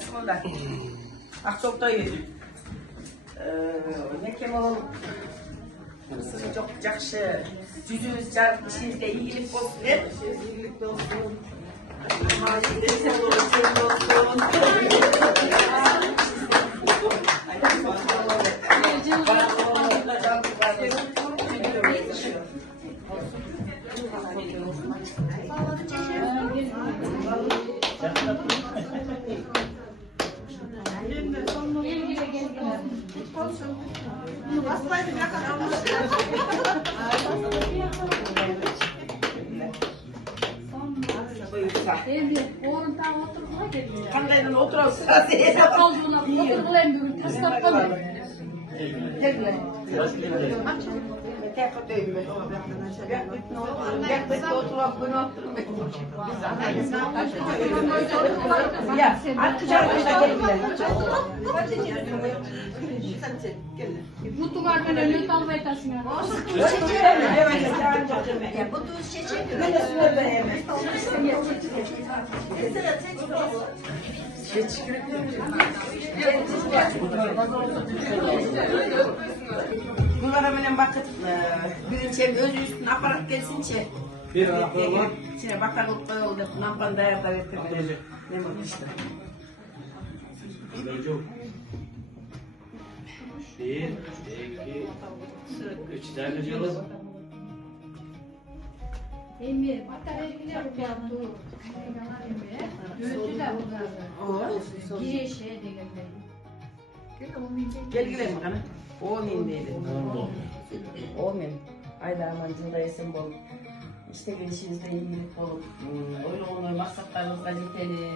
Bismillah. Çok da iyi. Ne kim oğlum? Sizi çok yakışı. Yüzünüz, işinizde iyilik olsun. Hep iyilik olsun. Kandaydın oturalım sırası. Kalcuna oturgulayım bugün. Taslar kalır. Gelme. Tek öteyim ben. Yaklaşık oturup bunu oturmayın. Ya, atacağım başa geldiler. Mutlu var böyle lüt almayı taşına. Ya bu tuz çiçek. Böyle süre beğenmez. Bunlara hemen bakıp birinci özü üstüne aparat gelsince bir aparat içine bakarlık koyuldu. Nampan dayarda verdi. Ne mi işte? Bir, iki, üç tane cılız. Emir, batarya bu yaptı. Dövdü de bu da. Girişe de geldi. Gel gidelim bakalım. O min dedi. O min. Ayda amancında esin bol. İşte gelişinizde iyilik olup, öyle maksatlarınızda yeteli.